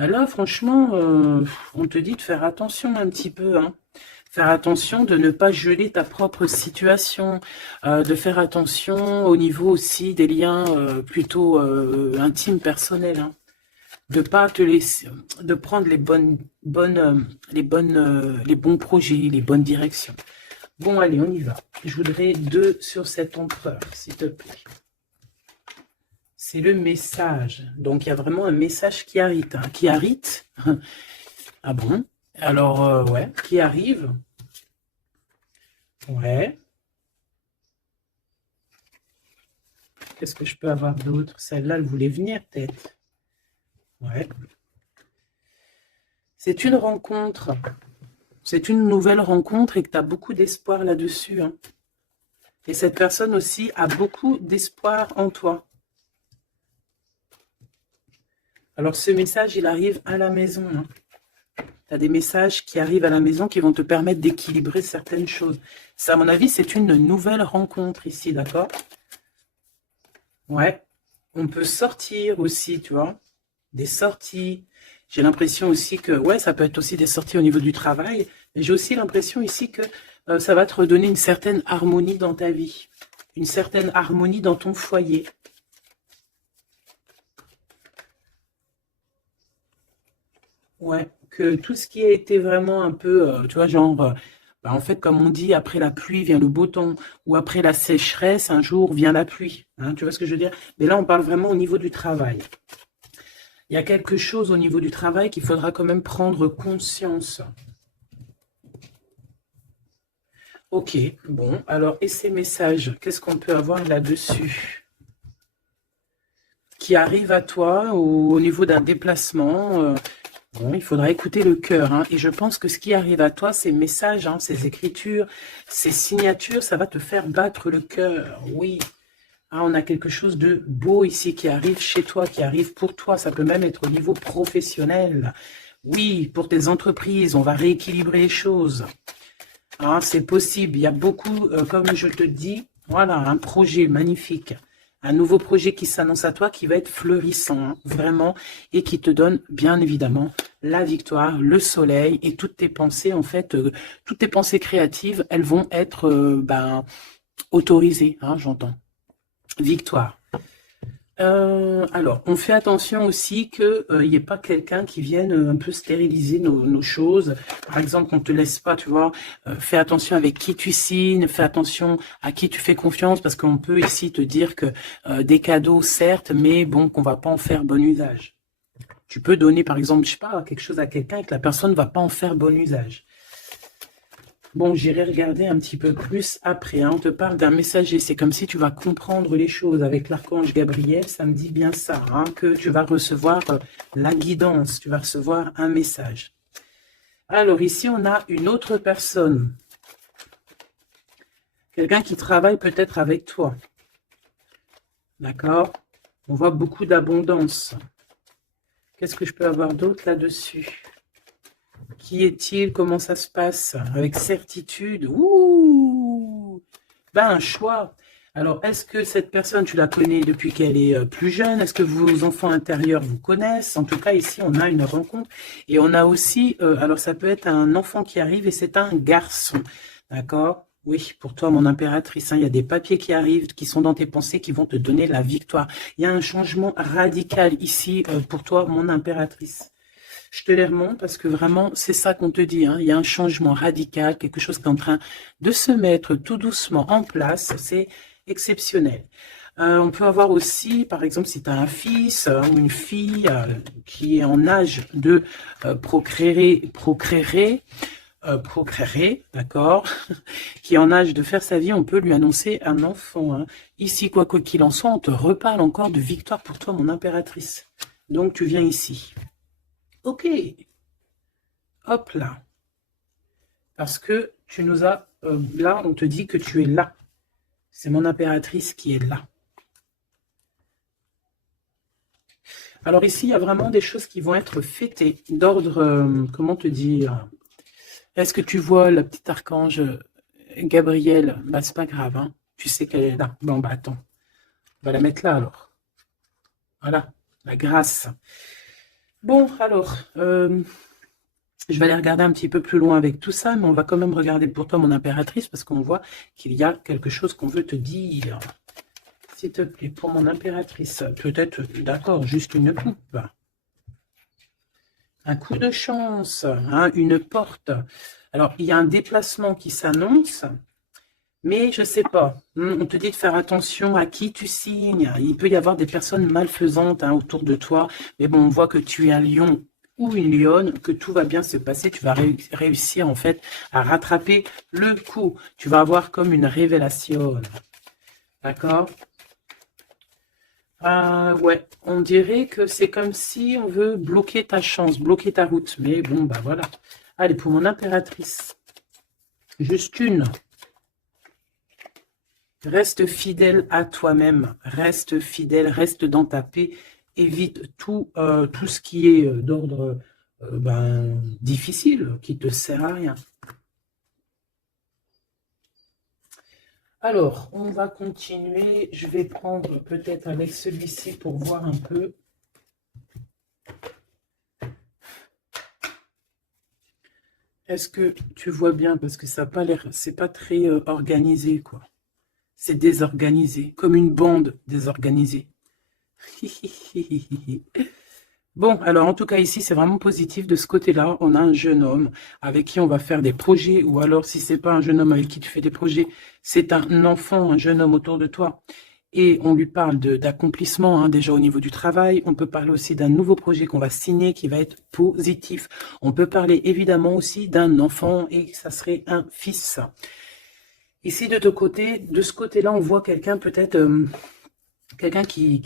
Bah là, franchement, on te dit de faire attention un petit peu, hein. Faire attention de ne pas geler ta propre situation, de faire attention au niveau aussi des liens plutôt intimes, personnels, hein. De pas te laisser, de prendre les bons projets, les bonnes directions. Bon, allez, on y va. Je voudrais 2 sur cet empereur, s'il te plaît. C'est le message. Donc, il y a vraiment un message qui arrive, hein. Qui arrive. Ah bon? Alors, ouais, qui arrive. Ouais. Qu'est-ce que je peux avoir d'autre? Celle-là, elle voulait venir, peut-être. Ouais. C'est une rencontre. C'est une nouvelle rencontre et que tu as beaucoup d'espoir là-dessus, hein. Et cette personne aussi a beaucoup d'espoir en toi. Alors, ce message, il arrive à la maison, hein. Tu as des messages qui arrivent à la maison qui vont te permettre d'équilibrer certaines choses. Ça, à mon avis, c'est une nouvelle rencontre ici, d'accord? Ouais. On peut sortir aussi, tu vois. Des sorties. J'ai l'impression aussi que, ouais, ça peut être aussi des sorties au niveau du travail. Mais j'ai aussi l'impression ici que ça va te redonner une certaine harmonie dans ta vie. Une certaine harmonie dans ton foyer. Ouais, que tout ce qui a été vraiment un peu, tu vois, genre, bah, en fait, comme on dit, après la pluie vient le beau temps, ou après la sécheresse, un jour vient la pluie, hein, tu vois ce que je veux dire? Mais là, on parle vraiment au niveau du travail. Il y a quelque chose au niveau du travail qu'il faudra quand même prendre conscience. Ok, bon, alors, et ces messages, qu'est-ce qu'on peut avoir là-dessus? Qui arrive à toi ou au niveau d'un déplacement, bon, il faudra écouter le cœur, hein. Et je pense que ce qui arrive à toi, ces messages, hein, ces écritures, ces signatures, ça va te faire battre le cœur. Oui. Ah, on a quelque chose de beau ici qui arrive chez toi, qui arrive pour toi. Ça peut même être au niveau professionnel. Oui, pour tes entreprises, on va rééquilibrer les choses. Ah, c'est possible. Il y a beaucoup, comme je te dis, voilà, un projet magnifique. Un nouveau projet qui s'annonce à toi, qui va être fleurissant, hein, vraiment, et qui te donne, bien évidemment, la victoire, le soleil, et toutes tes pensées, en fait, toutes tes pensées créatives, elles vont être ben, autorisées, hein, j'entends. Victoire. Alors, on fait attention aussi qu'il n'y ait pas quelqu'un qui vienne un peu stériliser nos choses. Par exemple, on ne te laisse pas, tu vois, fais attention avec qui tu signes, fais attention à qui tu fais confiance, parce qu'on peut ici te dire que des cadeaux, certes, mais bon, qu'on va pas en faire bon usage. Tu peux donner, par exemple, je sais pas, quelque chose à quelqu'un et que la personne ne va pas en faire bon usage. Bon, j'irai regarder un petit peu plus après, hein. On te parle d'un messager. C'est comme si tu vas comprendre les choses avec l'archange Gabriel. Ça me dit bien ça, hein, que tu vas recevoir la guidance. Tu vas recevoir un message. Alors ici, on a une autre personne. Quelqu'un qui travaille peut-être avec toi. D'accord? On voit beaucoup d'abondance. Qu'est-ce que je peux avoir d'autre là-dessus? Qui est-il? Comment ça se passe? Avec certitude. Ouh! Ben, un choix. Alors, est-ce que cette personne, tu la connais depuis qu'elle est plus jeune? Est-ce que vos enfants intérieurs vous connaissent? En tout cas, ici, on a une rencontre. Et on a aussi, alors ça peut être un enfant qui arrive et c'est un garçon. D'accord? Oui, pour toi, mon impératrice, hein, il y a des papiers qui arrivent, qui sont dans tes pensées, qui vont te donner la victoire. Il y a un changement radical ici pour toi, mon impératrice. Je te les remonte parce que vraiment, c'est ça qu'on te dit, hein. Il y a un changement radical, quelque chose qui est en train de se mettre tout doucement en place. C'est exceptionnel. On peut avoir aussi, par exemple, si tu as un fils ou une fille qui est en âge de procréer, d'accord, qui est en âge de faire sa vie, on peut lui annoncer un enfant, hein. Ici, quoi qu'il en soit, on te reparle encore de victoire pour toi, mon impératrice. Donc, tu viens ici. Ok, hop là. Parce que tu nous as, là, on te dit que tu es là. C'est mon impératrice qui est là. Alors ici, il y a vraiment des choses qui vont être fêtées, d'ordre, comment te dire? Est-ce que tu vois la petite archange Gabrielle? Bah, c'est pas grave, hein. Tu sais qu'elle est là. Bon, bah attends, on va la mettre là alors. Voilà, la grâce. Bon, alors, je vais aller regarder un petit peu plus loin avec tout ça, mais on va quand même regarder pour toi, mon impératrice, parce qu'on voit qu'il y a quelque chose qu'on veut te dire. S'il te plaît, pour mon impératrice, peut-être, d'accord, juste une coupe. Un coup de chance, hein, une porte. Alors, il y a un déplacement qui s'annonce, mais je sais pas. On te dit de faire attention à qui tu signes. Il peut y avoir des personnes malfaisantes hein, autour de toi. Mais bon, on voit que tu es un lion ou une lionne, que tout va bien se passer. Tu vas réussir en fait à rattraper le coup. Tu vas avoir comme une révélation. D'accord? Ah ouais, on dirait que c'est comme si on veut bloquer ta chance, bloquer ta route. Mais bon, bah voilà. Allez, pour mon impératrice, juste une. Reste fidèle à toi-même, reste fidèle, reste dans ta paix, évite tout ce qui est d'ordre difficile, qui te sert à rien. Alors, on va continuer. Je vais prendre peut-être avec celui-ci pour voir un peu. Est-ce que tu vois bien? Parce que ça n'a pas l'air, c'est pas très organisé, quoi. C'est désorganisé, comme une bande désorganisée. Bon, alors en tout cas ici, c'est vraiment positif. De ce côté-là, on a un jeune homme avec qui on va faire des projets, ou alors si c'est pas un jeune homme avec qui tu fais des projets, c'est un enfant, un jeune homme autour de toi. Et on lui parle d'accomplissement, hein, déjà au niveau du travail. On peut parler aussi d'un nouveau projet qu'on va signer qui va être positif. On peut parler évidemment aussi d'un enfant et ça serait un fils. Ici, de ce côté-là, on voit quelqu'un peut-être... quelqu'un qui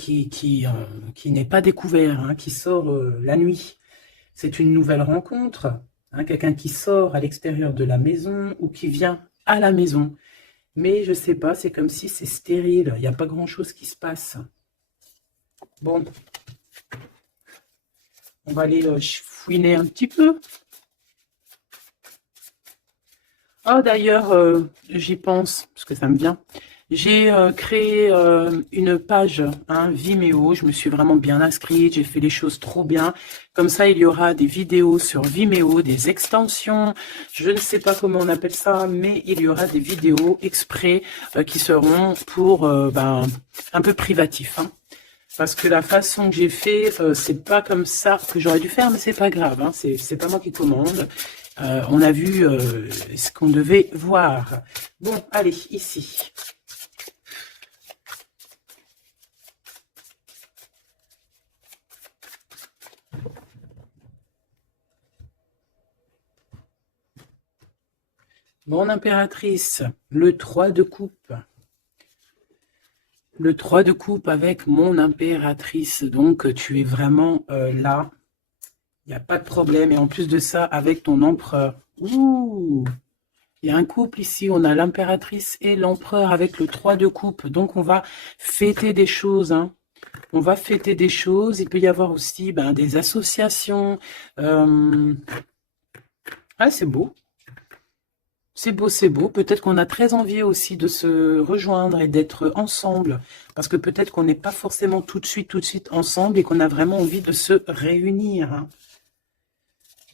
n'est pas découvert, hein, qui sort la nuit. C'est une nouvelle rencontre, hein, quelqu'un qui sort à l'extérieur de la maison ou qui vient à la maison. Mais je sais pas, c'est comme si c'est stérile, il n'y a pas grand-chose qui se passe. Bon, on va aller fouiner un petit peu. Ah, d'ailleurs, j'y pense, parce que ça me vient. J'ai créé une page hein, Vimeo, je me suis vraiment bien inscrite, j'ai fait les choses trop bien. Comme ça, il y aura des vidéos sur Vimeo, des extensions, je ne sais pas comment on appelle ça, mais il y aura des vidéos exprès qui seront pour un peu privatif. Hein. Parce que la façon que j'ai fait, c'est pas comme ça que j'aurais dû faire, mais c'est pas grave, hein, c'est pas moi qui commande. On a vu ce qu'on devait voir. Bon, allez, ici. Mon impératrice, le 3 de coupe. Le 3 de coupe avec mon impératrice. Donc, tu es vraiment là. Il n'y a pas de problème. Et en plus de ça, avec ton empereur. Ouh! Il y a un couple ici, on a l'impératrice et l'empereur avec le 3 de coupe. Donc, on va fêter des choses. Hein. On va fêter des choses. Il peut y avoir aussi des associations. Ah, c'est beau. C'est beau, c'est beau. Peut-être qu'on a très envie aussi de se rejoindre et d'être ensemble. Parce que peut-être qu'on n'est pas forcément tout de suite ensemble et qu'on a vraiment envie de se réunir. Hein.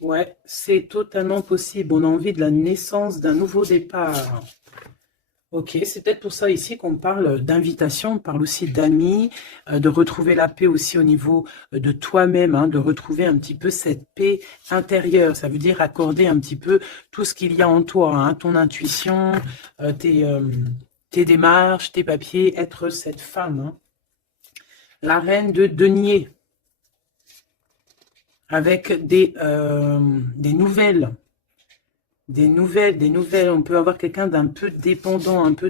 Ouais, c'est totalement possible. On a envie de la naissance d'un nouveau départ. Ok, c'est peut-être pour ça ici qu'on parle d'invitation, on parle aussi d'amis, de retrouver la paix aussi au niveau de toi-même, hein, de retrouver un petit peu cette paix intérieure. Ça veut dire accorder un petit peu tout ce qu'il y a en toi, hein, ton intuition, tes démarches, tes papiers, être cette femme. Hein. La reine de denier, avec des nouvelles. Des nouvelles. On peut avoir quelqu'un d'un peu dépendant, un peu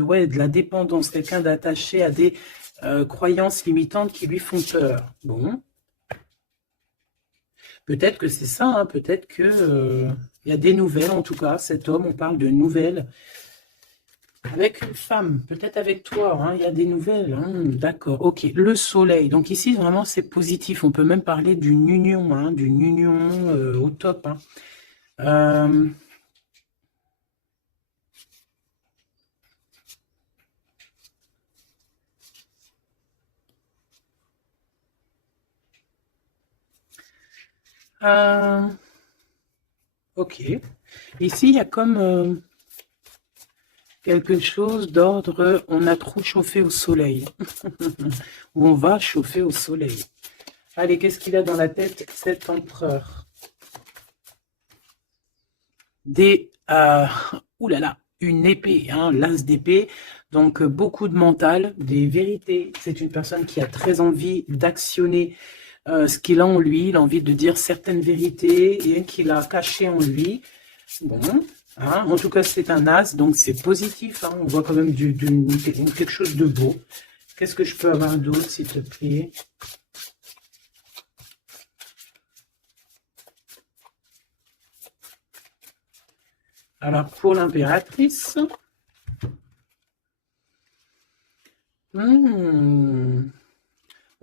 ouais, de la dépendance, quelqu'un d'attaché à des croyances limitantes qui lui font peur. Bon, peut-être que c'est ça, hein, peut-être que il y a des nouvelles, en tout cas, cet homme, on parle de nouvelles. Avec une femme, peut-être avec toi, hein, il y a des nouvelles. Hein, d'accord, ok. Le soleil, donc ici, vraiment, c'est positif. On peut même parler d'une union au top. Hein. Euh, Ok. Ici, il y a comme quelque chose d'ordre, on a trop chauffé au soleil. Ou on va chauffer au soleil. Allez, qu'est-ce qu'il a dans la tête, cet empereur? Oulala, une épée, hein, l'as d'épée. Donc, beaucoup de mental, des vérités. C'est une personne qui a très envie d'actionner ce qu'il a en lui. Il a envie de dire certaines vérités et qu'il a cachées en lui. Bon, hein, en tout cas, c'est un as, donc c'est positif. Hein, on voit quand même quelque chose de beau. Qu'est-ce que je peux avoir d'autre, s'il te plaît? Alors, pour l'impératrice, on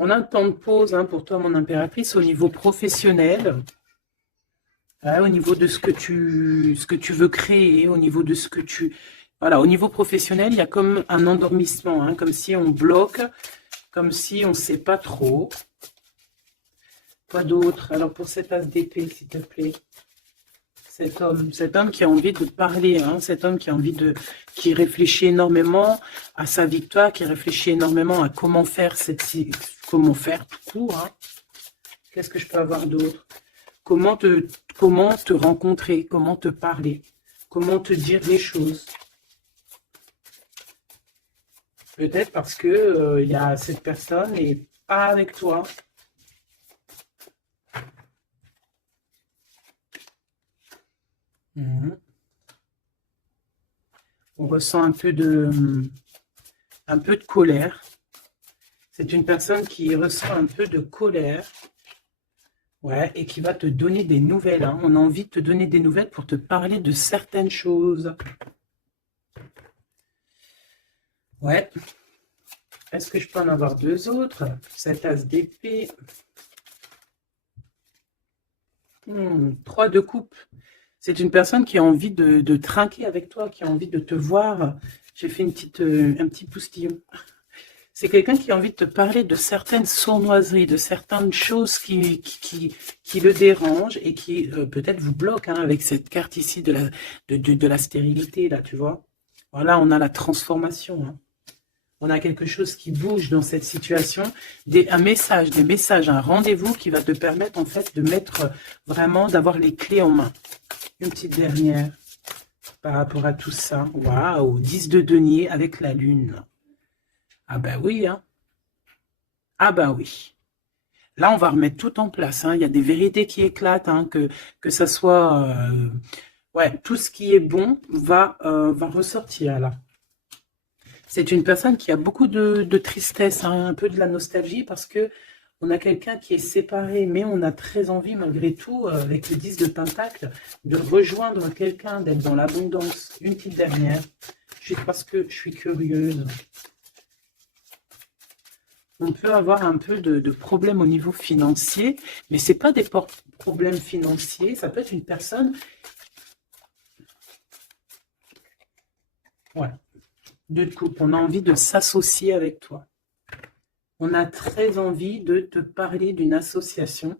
a un temps de pause hein, pour toi, mon impératrice, au niveau professionnel, au niveau de ce que tu veux créer, au niveau de ce que tu... Voilà, au niveau professionnel, il y a comme un endormissement, hein, comme si on bloque, comme si on ne sait pas trop. Quoi d'autre? Alors, pour cet as d'épée, s'il te plaît. Cet homme qui a envie de parler, hein, cet homme qui a envie de, qui réfléchit énormément à sa victoire, qui réfléchit énormément à comment faire comment faire tout court. Hein. Qu'est-ce que je peux avoir d'autre? Comment te rencontrer, comment te parler, comment te dire les choses. Peut-être parce que il y a cette personne et pas avec toi. On ressent un peu de colère. C'est une personne qui ressent un peu de colère. Ouais, et qui va te donner des nouvelles. Hein. On a envie de te donner des nouvelles pour te parler de certaines choses. Ouais. Est-ce que je peux en avoir deux autres? Cet as d'épée. 3 de coupe. C'est une personne qui a envie de trinquer avec toi, qui a envie de te voir. J'ai fait un petit postillon. C'est quelqu'un qui a envie de te parler de certaines sournoiseries, de certaines choses qui le dérangent et qui peut-être vous bloquent hein, avec cette carte ici de la stérilité, là, tu vois. Voilà, on a la transformation. Hein. On a quelque chose qui bouge dans cette situation, des messages, un rendez-vous qui va te permettre en fait de mettre vraiment, d'avoir les clés en main. Une petite dernière par rapport à tout ça. Waouh, 10 de denier avec la lune. Ah ben oui, hein. Ah ben oui. Là, on va remettre tout en place. Hein. Il y a des vérités qui éclatent, hein, que ça soit... ouais, tout ce qui est bon va ressortir là. C'est une personne qui a beaucoup de tristesse, hein, un peu de la nostalgie, parce que on a quelqu'un qui est séparé, mais on a très envie, malgré tout, avec le 10 de Pentacle, de rejoindre quelqu'un, d'être dans l'abondance. Une petite dernière, juste parce que je suis curieuse. On peut avoir un peu de problèmes au niveau financier, mais ce n'est pas des problèmes financiers, ça peut être une personne... Voilà. De coupe, on a envie de s'associer avec toi. On a très envie de te parler d'une association,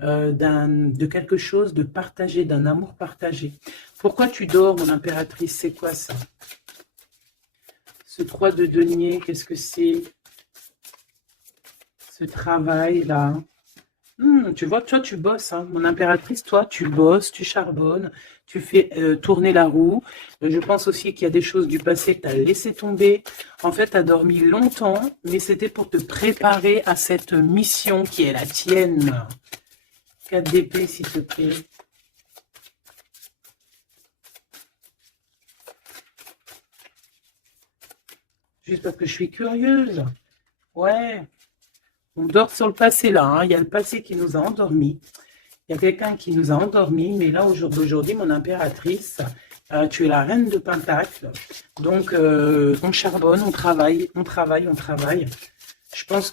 de quelque chose de partagé, d'un amour partagé. Pourquoi tu dors, mon impératrice? C'est quoi ça? Ce 3 de denier, qu'est-ce que c'est? Ce travail-là. Tu vois, toi, tu bosses, hein. Mon impératrice, toi, tu bosses, tu charbonnes, tu fais tourner la roue. Je pense aussi qu'il y a des choses du passé que tu as laissé tomber. En fait, tu as dormi longtemps, mais c'était pour te préparer à cette mission qui est la tienne. 4 d'épée, s'il te plaît. Juste parce que je suis curieuse. Ouais. On dort sur le passé, là. Hein. Il y a le passé qui nous a endormis. Il y a quelqu'un qui nous a endormis, mais là, aujourd'hui, mon impératrice, tu es la reine de Pentacle. Donc, on charbonne, on travaille. Je pense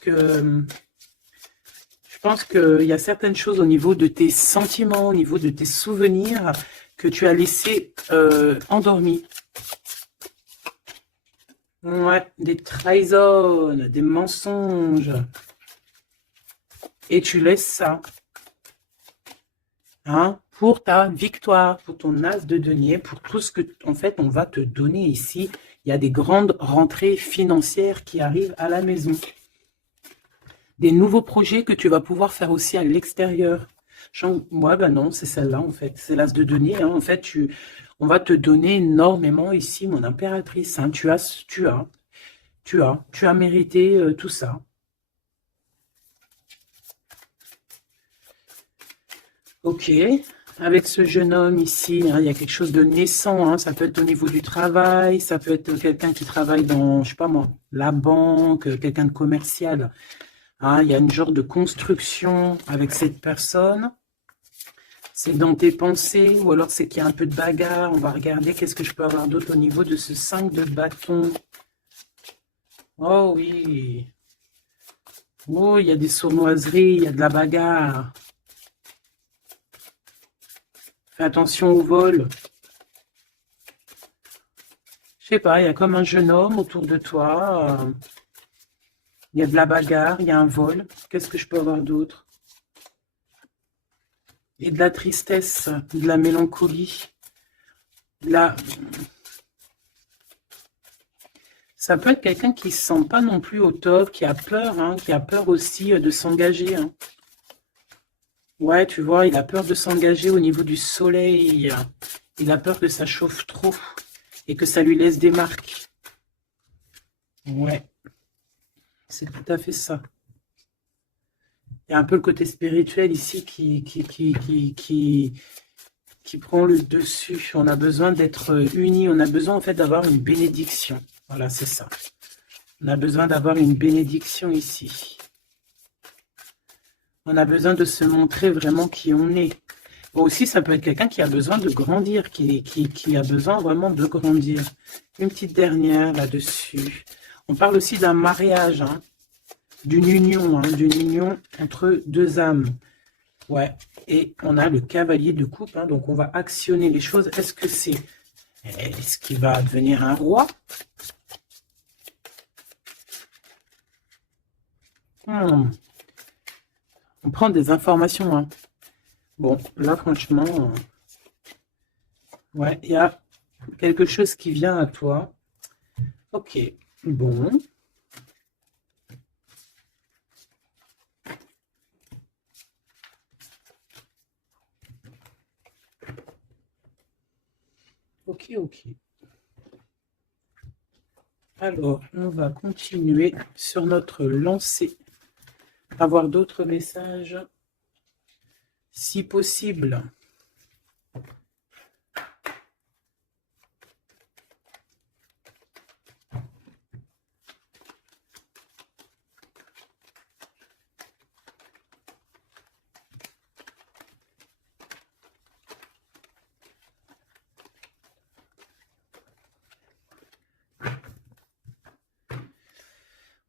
qu'il y a certaines choses au niveau de tes sentiments, au niveau de tes souvenirs, que tu as laissé endormis. Ouais, des trahisons, des mensonges. Et tu laisses ça. hein, pour ta victoire, pour ton as de denier, pour tout ce que, en fait, on va te donner ici. Il y a des grandes rentrées financières qui arrivent à la maison. Des nouveaux projets que tu vas pouvoir faire aussi à l'extérieur. Ouais, ben non, c'est celle-là, en fait. C'est l'as de denier, hein. En fait, on va te donner énormément ici, mon impératrice, hein. Tu as mérité tout ça. Ok, avec ce jeune homme ici, hein, il y a quelque chose de naissant, hein, ça peut être au niveau du travail, ça peut être quelqu'un qui travaille dans, je sais pas moi, la banque, quelqu'un de commercial. Hein, il y a une genre de construction avec cette personne. C'est dans tes pensées, ou alors c'est qu'il y a un peu de bagarre. On va regarder qu'est-ce que je peux avoir d'autre au niveau de ce 5 de bâton. Oh oui. Oh, il y a des sournoiseries, il y a de la bagarre. Fais attention au vol. Je sais pas, il y a comme un jeune homme autour de toi. Il y a de la bagarre, il y a un vol. Qu'est-ce que je peux avoir d'autre? Et de la tristesse, de la mélancolie. Ça peut être quelqu'un qui ne se sent pas non plus au top, qui a peur, hein, qui a peur aussi de s'engager. Hein. Ouais, tu vois, il a peur de s'engager au niveau du soleil. Il a peur que ça chauffe trop et que ça lui laisse des marques. Ouais, c'est tout à fait ça. Il y a un peu le côté spirituel ici qui prend le dessus. On a besoin d'être unis. On a besoin en fait d'avoir une bénédiction. Voilà, c'est ça. On a besoin d'avoir une bénédiction ici. On a besoin de se montrer vraiment qui on est. Bon, aussi, ça peut être quelqu'un qui a besoin de grandir, qui a besoin vraiment de grandir. Une petite dernière là-dessus. On parle aussi d'un mariage, hein, d'une union entre deux âmes. Ouais, et on a le cavalier de coupe, hein, donc on va actionner les choses. Est-ce qu'il va devenir un roi? On prend des informations, hein. Bon, là, franchement, ouais, il y a quelque chose qui vient à toi. Ok, bon. Ok, ok. Alors, on va continuer sur notre lancée. Avoir d'autres messages, si possible.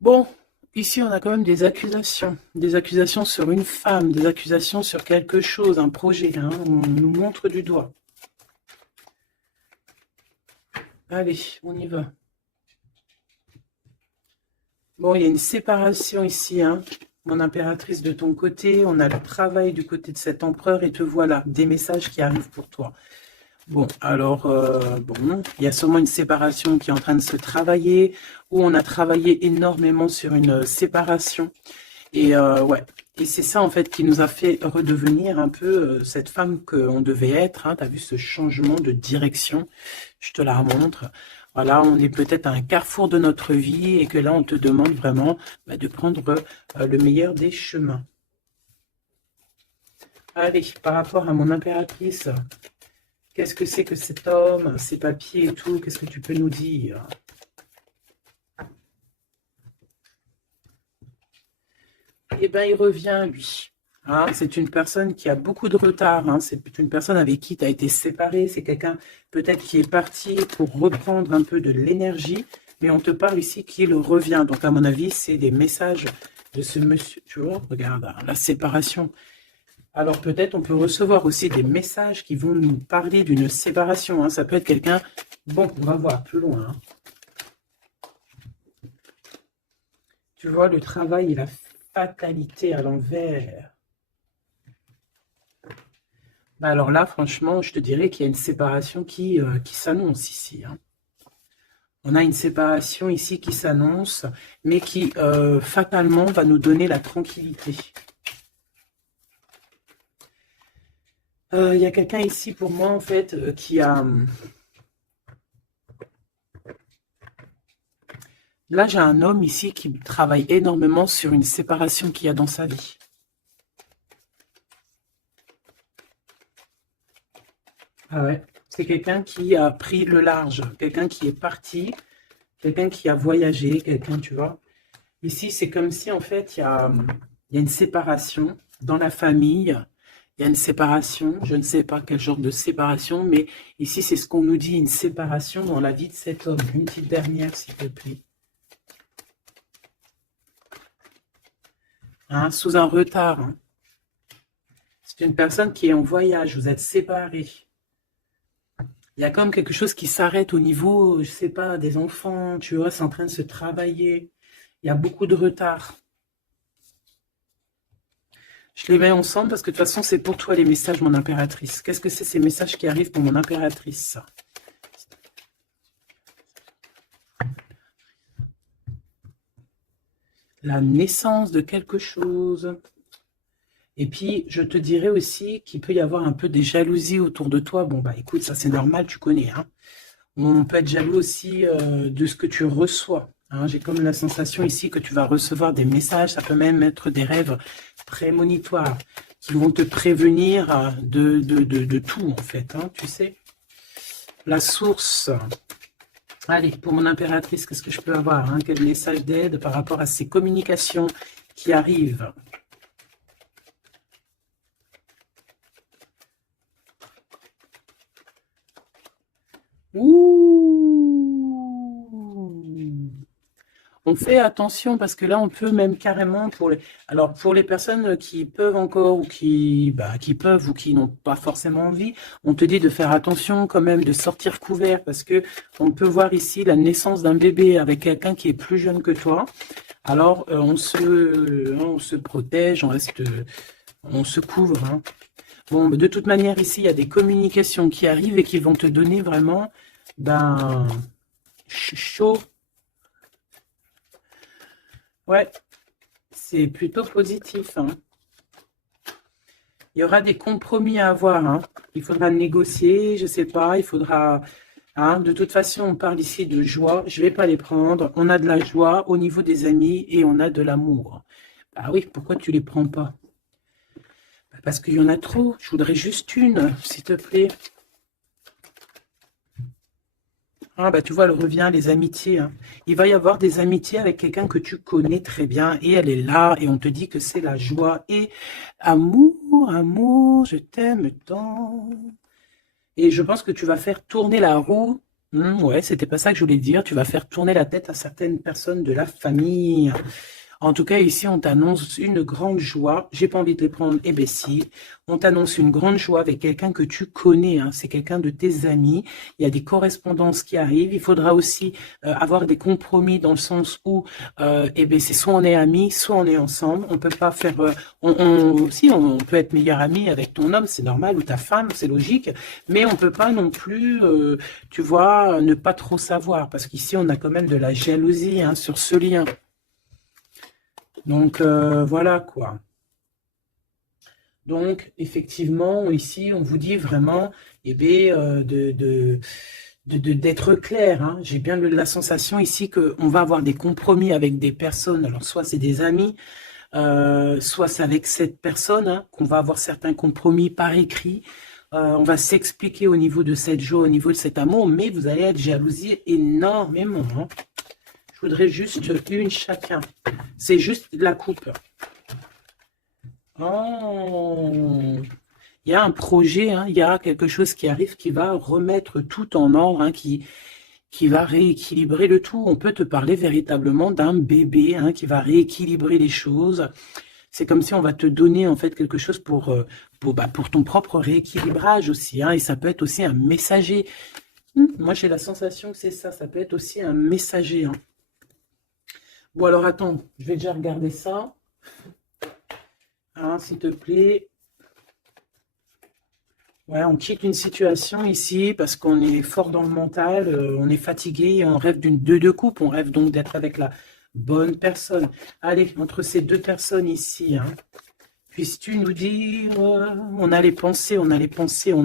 Bon, ici on a quand même des accusations sur une femme, des accusations sur quelque chose, un projet, hein, on nous montre du doigt. Allez, on y va. Bon, il y a une séparation ici, hein, mon impératrice de ton côté, on a le travail du côté de cet empereur et te voilà, des messages qui arrivent pour toi. Bon, alors, bon, il y a sûrement une séparation qui est en train de se travailler, où on a travaillé énormément sur une séparation. Et ouais, et c'est ça en fait qui nous a fait redevenir un peu cette femme qu'on devait être. Hein. Tu as vu ce changement de direction, je te la remontre. Voilà, on est peut-être à un carrefour de notre vie et que là, on te demande vraiment de prendre le meilleur des chemins. Allez, par rapport à mon impératrice, qu'est-ce que c'est que cet homme, ses papiers et tout, qu'est-ce que tu peux nous dire? Eh bien, il revient, lui. Hein, c'est une personne qui a beaucoup de retard. Hein, c'est une personne avec qui tu as été séparé. C'est quelqu'un peut-être qui est parti pour reprendre un peu de l'énergie. Mais on te parle ici qu'il revient. Donc, à mon avis, c'est des messages de ce monsieur. Tu vois, regarde, hein, la séparation. Alors, peut-être on peut recevoir aussi des messages qui vont nous parler d'une séparation. Hein. Ça peut être quelqu'un... Bon, on va voir plus loin. Hein. Tu vois, le travail et la fatalité à l'envers. Bah alors là, franchement, je te dirais qu'il y a une séparation qui s'annonce ici, hein. On a une séparation ici qui s'annonce, mais qui fatalement va nous donner la tranquillité. Il y a quelqu'un ici pour moi, en fait, qui a... Là, j'ai un homme ici qui travaille énormément sur une séparation qu'il y a dans sa vie. Ah ouais, c'est quelqu'un qui a pris le large, quelqu'un qui est parti, quelqu'un qui a voyagé, quelqu'un, tu vois. Ici, c'est comme si, en fait, il y a une séparation dans la famille. Il y a une séparation, je ne sais pas quel genre de séparation, mais ici, c'est ce qu'on nous dit, une séparation dans la vie de cet homme. Une petite dernière, s'il te plaît. Hein, sous un retard. Hein. C'est une personne qui est en voyage, vous êtes séparés. Il y a comme quelque chose qui s'arrête au niveau, je sais pas, des enfants, tu vois, c'est en train de se travailler. Il y a beaucoup de retard. Je les mets ensemble parce que de toute façon, c'est pour toi les messages, mon impératrice. Qu'est-ce que c'est ces messages qui arrivent pour mon impératrice? La naissance de quelque chose. Et puis, je te dirais aussi qu'il peut y avoir un peu des jalousies autour de toi. Bon, bah écoute, ça c'est normal, tu connais. Hein. On peut être jaloux aussi de ce que tu reçois. Hein. J'ai comme la sensation ici que tu vas recevoir des messages, ça peut même être des rêves prémonitoires qui vont te prévenir de tout, en fait, hein, tu sais. La source. Allez, pour mon impératrice, qu'est-ce que je peux avoir, hein? Quel message d'aide par rapport à ces communications qui arrivent? Ouh! On fait attention parce que là, on peut même carrément alors pour les personnes qui peuvent encore ou qui peuvent ou qui n'ont pas forcément envie, on te dit de faire attention quand même, de sortir couvert parce que on peut voir ici la naissance d'un bébé avec quelqu'un qui est plus jeune que toi. Alors on se protège, on se couvre. Hein. Bon, de toute manière ici, il y a des communications qui arrivent et qui vont te donner vraiment ben chaud. Ouais, c'est plutôt positif. Hein. Il y aura des compromis à avoir. Hein. Il faudra négocier, je sais pas, il faudra... Hein, de toute façon, on parle ici de joie. Je vais pas les prendre. On a de la joie au niveau des amis et on a de l'amour. Bah oui, pourquoi tu les prends pas? Bah parce qu'il y en a trop. Je voudrais juste une, s'il te plaît. Ah bah tu vois, elle revient, les amitiés. Hein. Il va y avoir des amitiés avec quelqu'un que tu connais très bien et elle est là et on te dit que c'est la joie et amour, amour, je t'aime tant. Et je pense que tu vas faire tourner la roue. Ouais, c'était pas ça que je voulais dire. Tu vas faire tourner la tête à certaines personnes de la famille. En tout cas, ici, on t'annonce une grande joie. J'ai pas envie de les prendre, eh ben si. On t'annonce une grande joie avec quelqu'un que tu connais. Hein. C'est quelqu'un de tes amis. Il y a des correspondances qui arrivent. Il faudra aussi avoir des compromis dans le sens où, eh ben, c'est soit on est amis, soit on est ensemble. On peut pas faire. Si, on peut être meilleur ami avec ton homme, c'est normal, ou ta femme, c'est logique. Mais on peut pas non plus, tu vois, ne pas trop savoir, parce qu'ici, on a quand même de la jalousie hein, sur ce lien. Donc, voilà quoi. Donc, effectivement, ici, on vous dit vraiment eh bien, d'être clair. Hein. J'ai bien la sensation ici qu'on va avoir des compromis avec des personnes. Alors, soit c'est des amis, soit c'est avec cette personne, hein, qu'on va avoir certains compromis par écrit. On va s'expliquer au niveau de cette joie, au niveau de cet amour, mais vous allez être jalousie énormément. Hein. Je voudrais juste une chacun. C'est juste la coupe. Oh, il y a un projet, hein, il y a quelque chose qui arrive qui va remettre tout en ordre, hein, qui va rééquilibrer le tout. On peut te parler véritablement d'un bébé hein, qui va rééquilibrer les choses. C'est comme si on va te donner en fait quelque chose pour ton propre rééquilibrage aussi. Hein, et ça peut être aussi un messager. Moi, j'ai la sensation que c'est ça. Ça peut être aussi un messager. Hein. Bon, alors attends, je vais déjà regarder ça. Hein, s'il te plaît. Ouais, on quitte une situation ici parce qu'on est fort dans le mental, on est fatigué, et on rêve d'une deux coupe, on rêve donc d'être avec la bonne personne. Allez, entre ces deux personnes ici, hein, puisses-tu nous dire, on a les pensées, on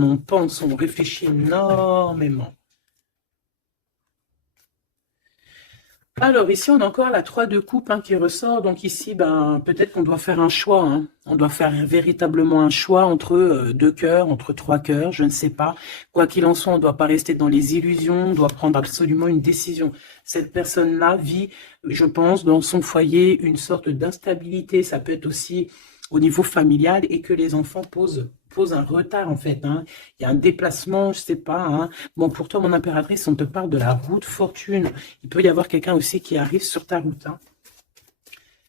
en pense, on réfléchit énormément. Alors ici, on a encore la 3 de coupe hein, qui ressort. Donc ici, ben, peut-être qu'on doit faire un choix. Hein. On doit faire véritablement un choix entre deux cœurs, entre trois cœurs, je ne sais pas. Quoi qu'il en soit, on ne doit pas rester dans les illusions, on doit prendre absolument une décision. Cette personne-là vit, je pense, dans son foyer, une sorte d'instabilité. Ça peut être aussi au niveau familial et que les enfants posent un retard en fait. Hein. Il y a un déplacement, je sais pas. Hein. Bon, pour toi, mon impératrice, on te parle de la route fortune. Il peut y avoir quelqu'un aussi qui arrive sur ta route. Hein.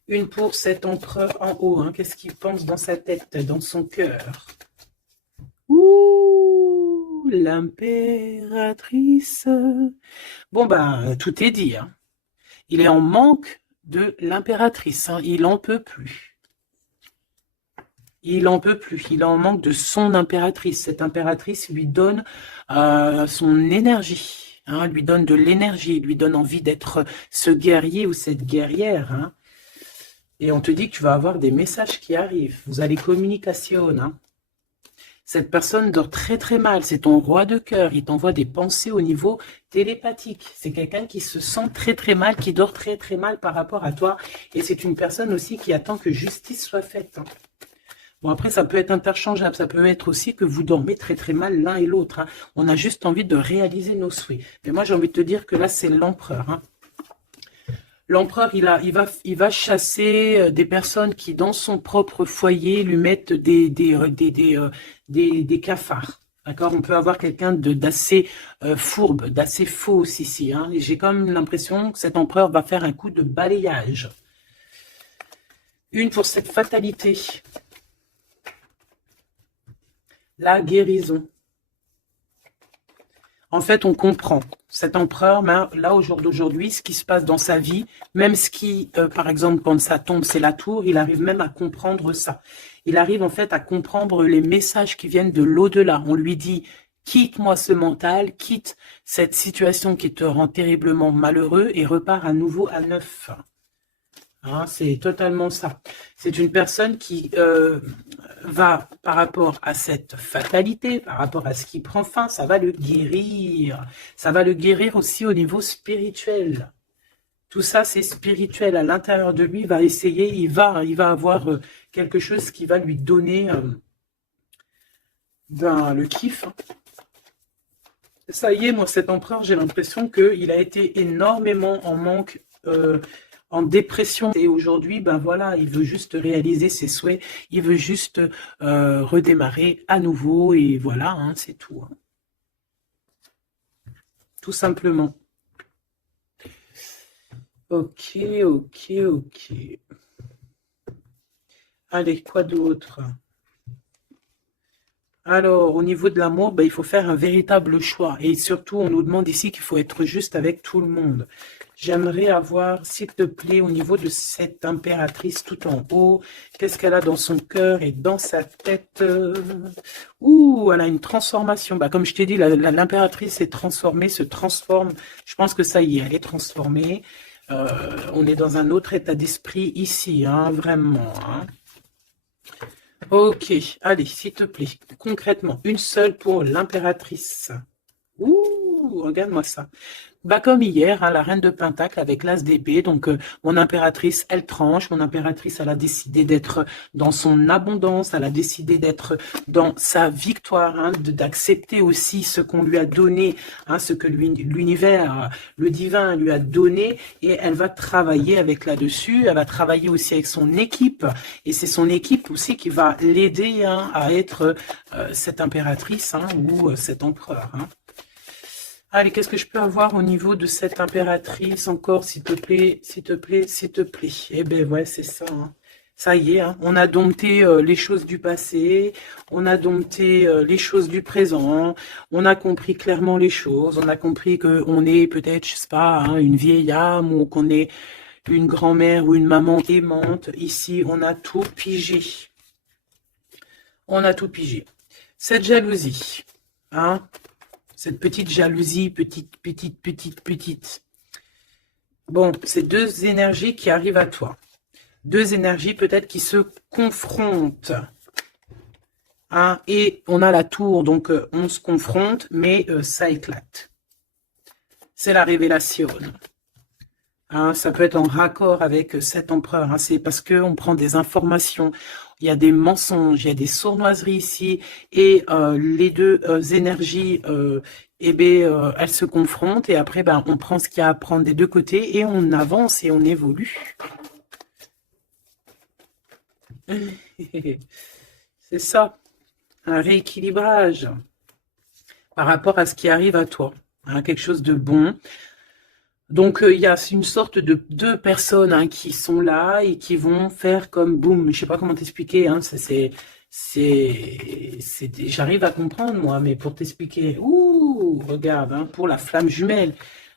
Une pour cet empereur en haut. Hein. Qu'est-ce qu'il pense dans sa tête, dans son cœur? Ouh, l'impératrice. Bon, ben, tout est dit. Hein. Il est en manque de l'impératrice. Hein. Il n'en peut plus. Il en peut plus, il en manque de son impératrice. Cette impératrice lui donne son énergie, hein, lui donne de l'énergie, lui donne envie d'être ce guerrier ou cette guerrière. Hein. Et on te dit que tu vas avoir des messages qui arrivent. Vous allez communication. Hein. Cette personne dort très très mal, c'est ton roi de cœur, il t'envoie des pensées au niveau télépathique. C'est quelqu'un qui se sent très très mal, qui dort très très mal par rapport à toi. Et c'est une personne aussi qui attend que justice soit faite. Hein. Bon, après, ça peut être interchangeable. Ça peut être aussi que vous dormez très très mal l'un et l'autre. Hein. On a juste envie de réaliser nos souhaits. Mais moi, j'ai envie de te dire que là, c'est l'empereur. Hein. L'empereur, il va chasser des personnes qui, dans son propre foyer, lui mettent des cafards. D'accord? On peut avoir quelqu'un d'assez fourbe, d'assez faux ici. Hein. J'ai comme l'impression que cet empereur va faire un coup de balayage. Une pour cette fatalité. La guérison. En fait, on comprend. Cet empereur, là, au jour d'aujourd'hui, ce qui se passe dans sa vie, même ce qui, par exemple, quand ça tombe, c'est la tour, il arrive même à comprendre ça. Il arrive en fait à comprendre les messages qui viennent de l'au-delà. On lui dit, quitte-moi ce mental, quitte cette situation qui te rend terriblement malheureux et repars à nouveau à neuf. Hein, c'est totalement ça. C'est une personne qui va, par rapport à cette fatalité, par rapport à ce qui prend fin, ça va le guérir. Ça va le guérir aussi au niveau spirituel. Tout ça, c'est spirituel. À l'intérieur de lui, il va essayer, il va avoir quelque chose qui va lui donner le kiff. Ça y est, moi, cet empereur, j'ai l'impression qu'il a été énormément en manque en dépression et aujourd'hui, ben voilà, il veut juste réaliser ses souhaits, il veut juste redémarrer à nouveau et voilà, hein, c'est tout. Hein. Tout simplement. Ok, ok, ok. Allez, quoi d'autre? Alors, au niveau de l'amour, ben, il faut faire un véritable choix. Et surtout, on nous demande ici qu'il faut être juste avec tout le monde. J'aimerais avoir, s'il te plaît, au niveau de cette impératrice tout en haut, qu'est-ce qu'elle a dans son cœur et dans sa tête? Ouh, elle a une transformation. Bah, comme je t'ai dit, l'impératrice est transformée, se transforme. Je pense que ça y est, elle est transformée. On est dans un autre état d'esprit ici, hein, vraiment. Hein. Ok, allez, s'il te plaît, concrètement, une seule pour l'impératrice. Ouh, regarde-moi ça. Bah comme hier, hein, la reine de Pentacle avec l'as d'épée. Donc, mon impératrice, elle tranche. Mon impératrice, elle a décidé d'être dans son abondance. Elle a décidé d'être dans sa victoire, hein, d'accepter aussi ce qu'on lui a donné, hein, ce que l'univers, le divin lui a donné. Et elle va travailler avec là-dessus. Elle va travailler aussi avec son équipe. Et c'est son équipe aussi qui va l'aider hein, à être cette impératrice hein, ou cet empereur. Hein. Allez, qu'est-ce que je peux avoir au niveau de cette impératrice encore, s'il te plaît, s'il te plaît, s'il te plaît. Eh ben ouais, c'est ça. Hein. Ça y est, hein, on a dompté les choses du passé, on a dompté les choses du présent, on a compris clairement les choses, on a compris qu'on est peut-être, je sais pas, hein, une vieille âme ou qu'on est une grand-mère ou une maman aimante. Ici, on a tout pigé. On a tout pigé. Cette jalousie, hein, cette petite jalousie, petite. Bon, c'est deux énergies qui arrivent à toi. Deux énergies peut-être qui se confrontent. Hein, et on a la tour, donc on se confronte, mais ça éclate. C'est la révélation. Hein, ça peut être en raccord avec cet empereur. Hein, c'est parce qu'on prend des informations. Il y a des mensonges, il y a des sournoiseries ici. Et les deux énergies, eh bien, elles se confrontent. Et après, ben, on prend ce qu'il y a à prendre des deux côtés. Et on avance et on évolue. C'est ça. Un rééquilibrage par rapport à ce qui arrive à toi. Hein, quelque chose de bon. Donc, il y a une sorte de deux personnes hein, qui sont là et qui vont faire comme boum. Je sais pas comment t'expliquer. Hein, j'arrive à comprendre moi, mais pour t'expliquer, ouh, regarde, hein, pour la flamme jumelle.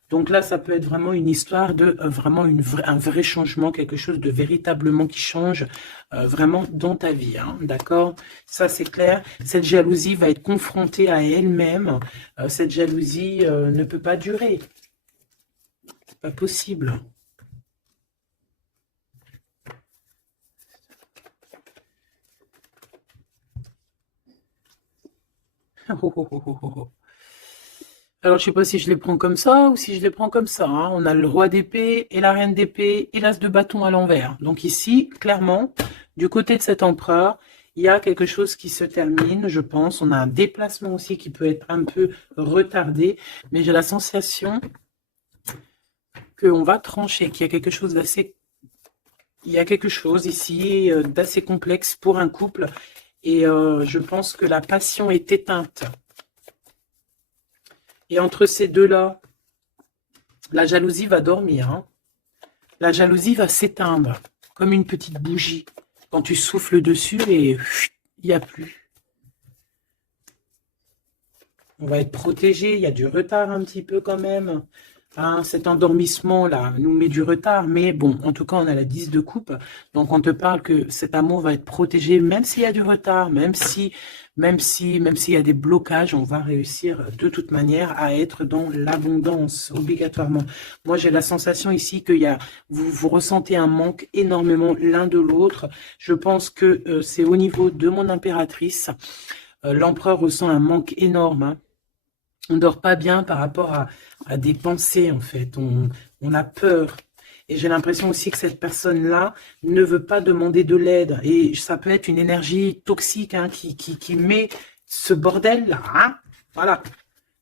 Donc là, ça peut être vraiment une histoire de vraiment un vrai changement, quelque chose de véritablement qui change vraiment dans ta vie. Hein, d'accord? Ça, c'est clair. Cette jalousie va être confrontée à elle-même. Cette jalousie ne peut pas durer. Pas possible. Alors, je sais pas si je les prends comme ça ou si je les prends comme ça. Hein. On a le roi d'épée et la reine d'épée et l'as de bâton à l'envers. Donc ici, clairement, du côté de cet empereur, il y a quelque chose qui se termine, je pense. On a un déplacement aussi qui peut être un peu retardé. Mais j'ai la sensation qu'on va trancher, qu'il y a quelque chose d'assez... Il y a quelque chose ici d'assez complexe pour un couple. Et je pense que la passion est éteinte. Et entre ces deux-là, la jalousie va dormir. Hein. La jalousie va s'éteindre, comme une petite bougie. Quand tu souffles dessus et il n'y a plus. On va être protégé, il y a du retard un petit peu quand même. Hein, cet endormissement-là nous met du retard, mais bon, en tout cas, on a la 10 de coupe. Donc, on te parle que cet amour va être protégé, même s'il y a du retard, même s'il y a des blocages, on va réussir de toute manière à être dans l'abondance, obligatoirement. Moi, j'ai la sensation ici que vous ressentez un manque énormément l'un de l'autre. Je pense que c'est au niveau de mon impératrice. L'empereur ressent un manque énorme, hein. On dort pas bien par rapport à des pensées, en fait. On a peur. Et j'ai l'impression aussi que cette personne-là ne veut pas demander de l'aide. Et ça peut être une énergie toxique hein, qui met ce bordel-là. Hein, voilà.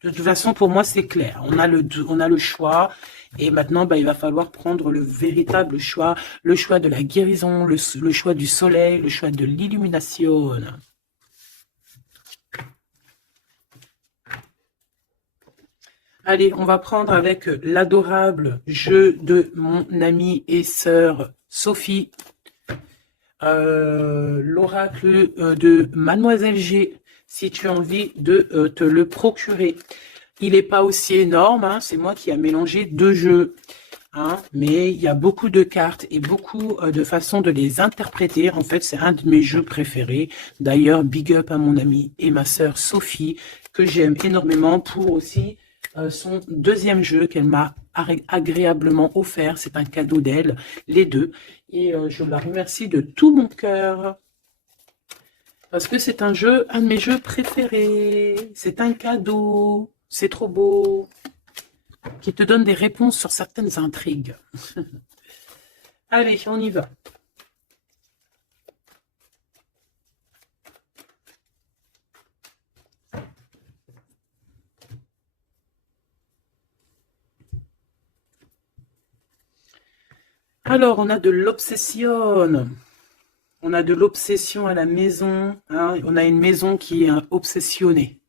De toute façon, pour moi, c'est clair. On a le choix. Et maintenant, bah, il va falloir prendre le véritable choix. Le choix de la guérison, le choix du soleil, le choix de l'illumination. Allez, on va prendre avec l'adorable jeu de mon amie et sœur Sophie, l'oracle de Mademoiselle G, si tu as envie de te le procurer. Il n'est pas aussi énorme, hein, c'est moi qui ai mélangé deux jeux, hein, mais il y a beaucoup de cartes et beaucoup de façons de les interpréter. En fait, c'est un de mes jeux préférés. D'ailleurs, big up à mon amie et ma sœur Sophie, que j'aime énormément pour aussi... son deuxième jeu qu'elle m'a agréablement offert. C'est un cadeau d'elle, les deux. Et je la remercie de tout mon cœur. Parce que c'est un de mes jeux préférés. C'est un cadeau. C'est trop beau. Qui te donne des réponses sur certaines intrigues. Allez, on y va. Alors, on a de l'obsession. On a de l'obsession à la maison. Hein. On a une maison qui est obsessionnée.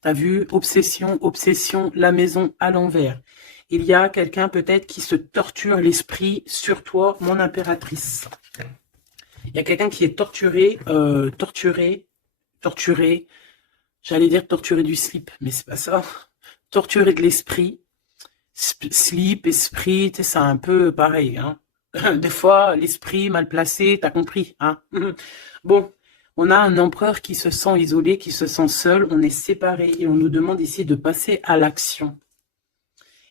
T'as vu? Obsession, obsession, la maison à l'envers. Il y a quelqu'un peut-être qui se torture l'esprit sur toi, mon impératrice. Il y a quelqu'un qui est torturé, torturé. J'allais dire torturé du slip, mais c'est pas ça. Torturé de l'esprit. Slip, esprit, c'est un peu pareil, hein. Des fois, l'esprit mal placé, t'as compris, hein. Bon, On a un empereur qui se sent isolé, qui se sent seul, on est séparés et on nous demande ici de passer à l'action.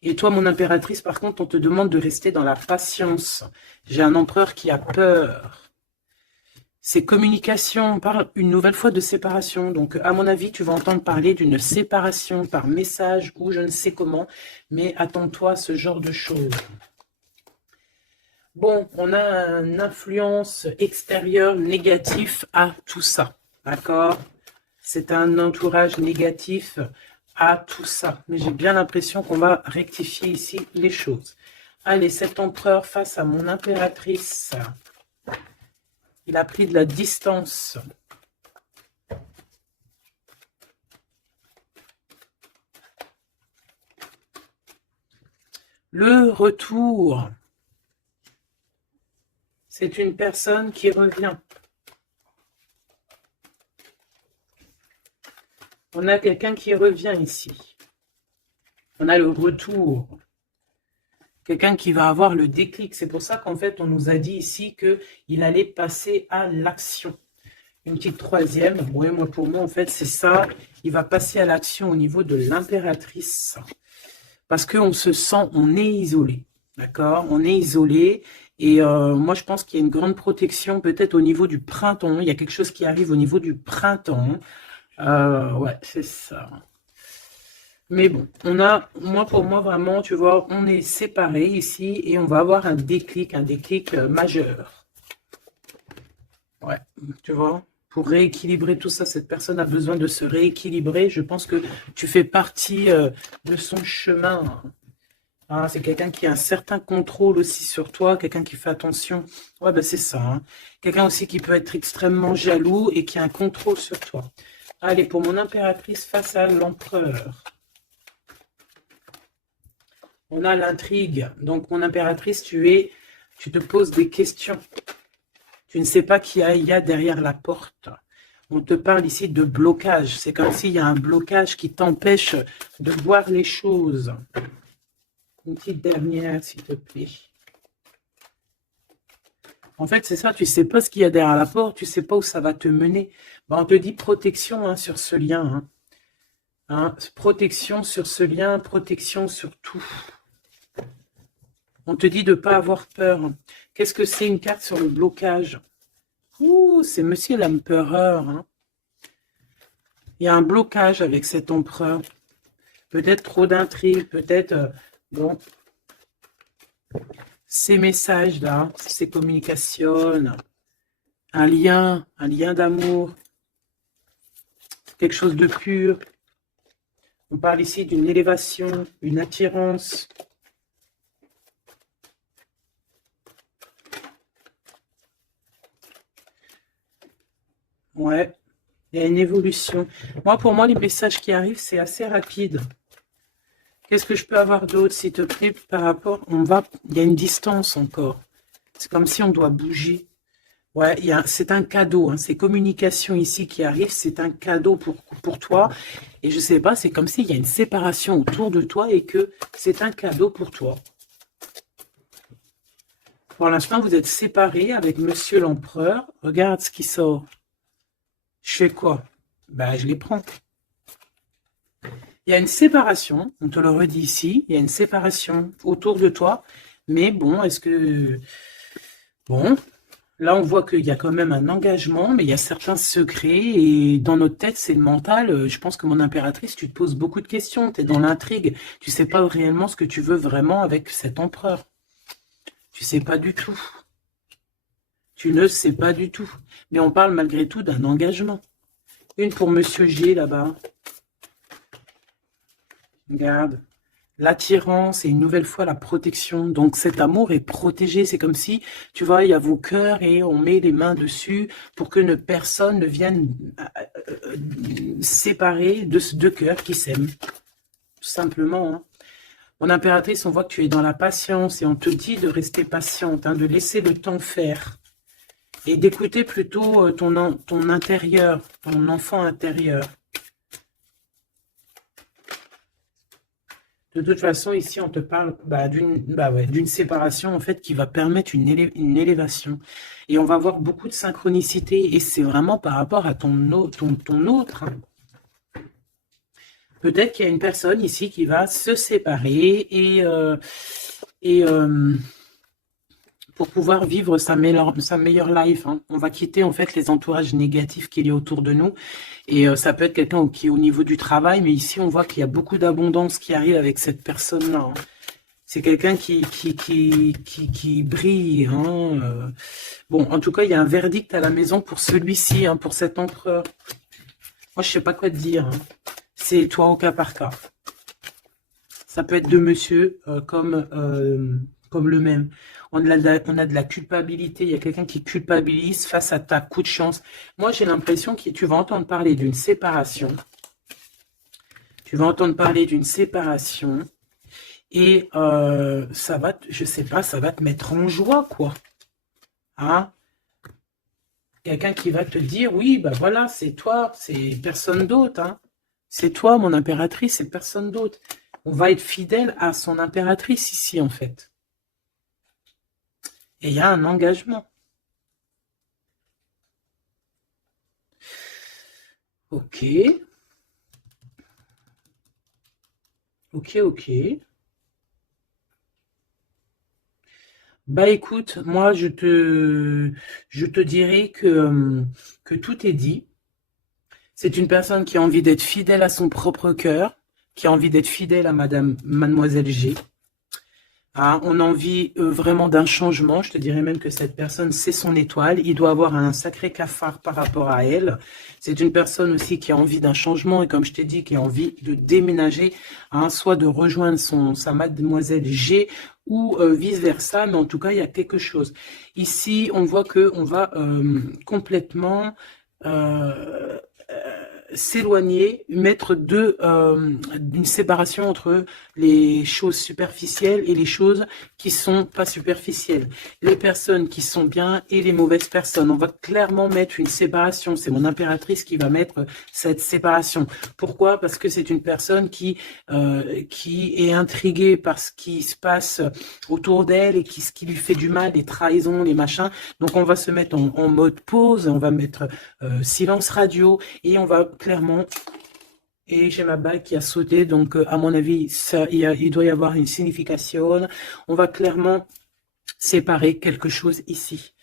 Et toi, mon impératrice, par contre, on te demande de rester dans la patience. J'ai un empereur qui a peur. C'est communication, on parle une nouvelle fois de séparation. Donc, à mon avis, tu vas entendre parler d'une séparation par message ou je ne sais comment, mais attends-toi à ce genre de choses. Bon, on a une influence extérieure négative à tout ça, d'accord? C'est un entourage négatif à tout ça. Mais j'ai bien l'impression qu'on va rectifier ici les choses. Allez, cet empereur face à mon impératrice, il a pris de la distance. Le retour. C'est une personne qui revient. On a quelqu'un qui revient ici. On a le retour. Quelqu'un qui va avoir le déclic. C'est pour ça qu'en fait, on nous a dit ici qu'il allait passer à l'action. Une petite troisième. Ouais, pour moi, en fait, c'est ça. Il va passer à l'action au niveau de l'impératrice. Parce qu'on se sent, on est isolé. D'accord? On est isolé. Et moi, je pense qu'il y a une grande protection peut-être au niveau du printemps. Il y a quelque chose qui arrive au niveau du printemps. Ouais, c'est ça. Mais bon, pour moi, vraiment, tu vois, on est séparés ici et on va avoir un déclic majeur. Ouais, tu vois, pour rééquilibrer tout ça, cette personne a besoin de se rééquilibrer. Je pense que tu fais partie de son chemin. Ah, c'est quelqu'un qui a un certain contrôle aussi sur toi, quelqu'un qui fait attention. Ouais, ben c'est ça. Hein. Quelqu'un aussi qui peut être extrêmement jaloux et qui a un contrôle sur toi. Allez, pour mon impératrice face à l'empereur. On a l'intrigue. Donc, mon impératrice, tu te poses des questions. Tu ne sais pas qui il y a derrière la porte. On te parle ici de blocage. C'est comme s'il y a un blocage qui t'empêche de voir les choses. Une petite dernière, s'il te plaît. En fait, c'est ça, tu ne sais pas ce qu'il y a derrière la porte, tu ne sais pas où ça va te mener. Ben, on te dit protection hein, sur ce lien. Hein, protection sur ce lien, protection sur tout. On te dit de ne pas avoir peur. Qu'est-ce que c'est une carte sur le blocage? Ouh, c'est monsieur l'empereur. Hein. Il y a un blocage avec cet empereur. Peut-être trop d'intrigue, peut-être... bon, ces messages-là, ces communications, un lien d'amour, quelque chose de pur. On parle ici d'une élévation, une attirance. Ouais, il y a une évolution. Pour moi, les messages qui arrivent, c'est assez rapide. Qu'est-ce que je peux avoir d'autre, s'il te plaît, par rapport... il y a une distance encore. C'est comme si on doit bouger. Ouais, c'est un cadeau. Hein, ces communications ici qui arrivent, c'est un cadeau pour toi. Et je ne sais pas, c'est comme s'il y a une séparation autour de toi et que c'est un cadeau pour toi. Pour l'instant, vous êtes séparés avec monsieur l'empereur. Regarde ce qui sort. Je fais quoi? Ben, je les prends. Il y a une séparation, on te le redit ici, il y a une séparation autour de toi. Mais bon, est-ce que... Bon, là on voit qu'il y a quand même un engagement, mais il y a certains secrets. Et dans notre tête, c'est le mental. Je pense que mon impératrice, tu te poses beaucoup de questions. Tu es dans l'intrigue. Tu ne sais pas réellement ce que tu veux vraiment avec cet empereur. Tu ne sais pas du tout. Tu ne sais pas du tout. Mais on parle malgré tout d'un engagement. Une pour monsieur G là-bas. Regarde, l'attirance et une nouvelle fois la protection. Donc cet amour est protégé. C'est comme si, tu vois, il y a vos cœurs et on met les mains dessus pour que personne ne vienne séparer de ces deux cœurs qui s'aiment. Tout simplement. Hein. Mon impératrice, on voit que tu es dans la patience et on te dit de rester patiente, hein, de laisser le temps faire. Et d'écouter plutôt ton intérieur, ton enfant intérieur. De toute façon, ici, on te parle d'une séparation, en fait, qui va permettre une élévation. Et on va avoir beaucoup de synchronicité, et c'est vraiment par rapport à ton autre, hein. Peut-être qu'il y a une personne ici qui va se séparer et pour pouvoir vivre sa meilleure life, hein. On va quitter en fait les entourages négatifs qu'il y a autour de nous. Et ça peut être quelqu'un qui est au niveau du travail, mais ici on voit qu'il y a beaucoup d'abondance qui arrive avec cette personne-là, hein. C'est quelqu'un qui brille, hein. Bon, en tout cas, il y a un verdict à la maison pour celui-ci, hein, pour cet empereur. Moi, je sais pas quoi te dire, hein. C'est toi au cas par cas. Ça peut être de monsieur comme le même. On a de la culpabilité. Il y a quelqu'un qui culpabilise face à ta coup de chance. Moi, j'ai l'impression que tu vas entendre parler d'une séparation. Tu vas entendre parler d'une séparation. Et ça va, je sais pas, ça va te mettre en joie, quoi. Hein? Quelqu'un qui va te dire, oui, bah voilà, c'est toi, c'est personne d'autre, hein. C'est toi, mon impératrice, c'est personne d'autre. On va être fidèle à son impératrice ici, en fait. Et il y a un engagement. Ok. Ok. Bah écoute, moi je te dirais que tout est dit. C'est une personne qui a envie d'être fidèle à son propre cœur, qui a envie d'être fidèle à Mademoiselle G. Ah, on a envie vraiment d'un changement. Je te dirais même que cette personne, c'est son étoile. Il doit avoir un sacré cafard par rapport à elle. C'est une personne aussi qui a envie d'un changement et comme je t'ai dit, qui a envie de déménager, hein, soit de rejoindre sa Mademoiselle G ou vice-versa. Mais en tout cas, il y a quelque chose. Ici, on voit qu'on va complètement s'éloigner, mettre d'une séparation entre les choses superficielles et les choses qui sont pas superficielles. Les personnes qui sont bien et les mauvaises personnes. On va clairement mettre une séparation. C'est mon impératrice qui va mettre cette séparation. Pourquoi? Parce que c'est une personne qui est intriguée par ce qui se passe autour d'elle et ce qui lui fait du mal, les trahisons, les machins. Donc on va se mettre en mode pause, on va mettre silence radio et on va clairement, et j'ai ma bague qui a sauté, donc à mon avis, il doit y avoir une signification. On va clairement séparer quelque chose ici.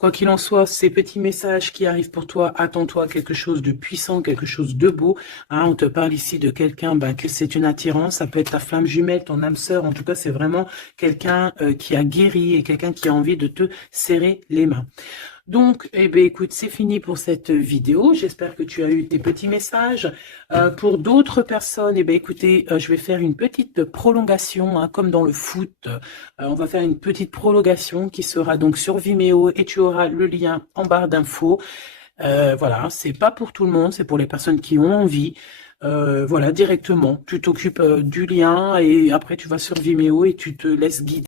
Quoi qu'il en soit, ces petits messages qui arrivent pour toi, attends-toi à quelque chose de puissant, quelque chose de beau. Hein, on te parle ici de quelqu'un que c'est une attirance, ça peut être ta flamme jumelle, ton âme sœur. En tout cas, c'est vraiment quelqu'un qui a guéri et quelqu'un qui a envie de te serrer les mains. Donc, eh bien, écoute, c'est fini pour cette vidéo. J'espère que tu as eu tes petits messages. Pour d'autres personnes, eh bien, écoutez, je vais faire une petite prolongation, hein, comme dans le foot. On va faire une petite prolongation qui sera donc sur Vimeo et tu auras le lien en barre d'infos. Voilà, c'est pas pour tout le monde, c'est pour les personnes qui ont envie. Voilà, directement. Tu t'occupes du lien et après tu vas sur Vimeo et tu te laisses guider.